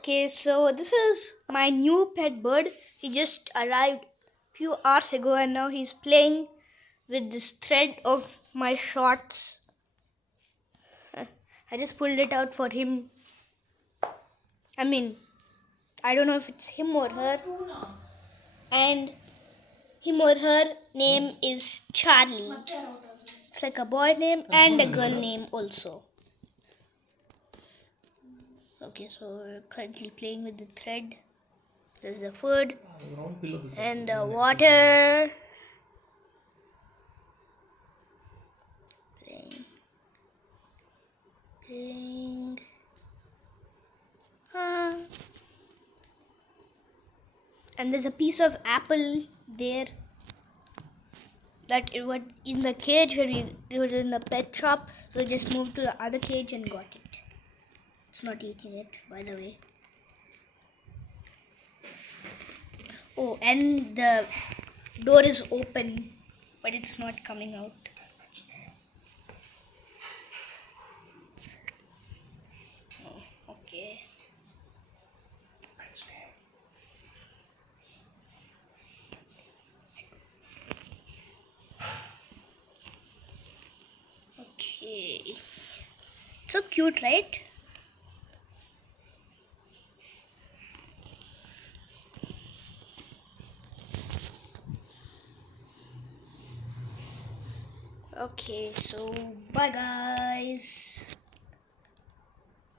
Okay, so this is my new pet bird. He just arrived few hours ago and now he's playing with this thread of my shorts. I just pulled it out for him. I mean, I don't know if it's him or her. And him or her name is Charlie. It's like a boy name and a girl name also. Okay, so we're currently playing with the thread. There's the food and the water. Playing. And there's a piece of apple there that it was in the cage when it was in the pet shop, so we just moved to the other cage and got it. It's not eating it, by the way. Oh, and the door is open, but it's not coming out. Oh, okay. Okay. So cute, right? Okay, so bye guys.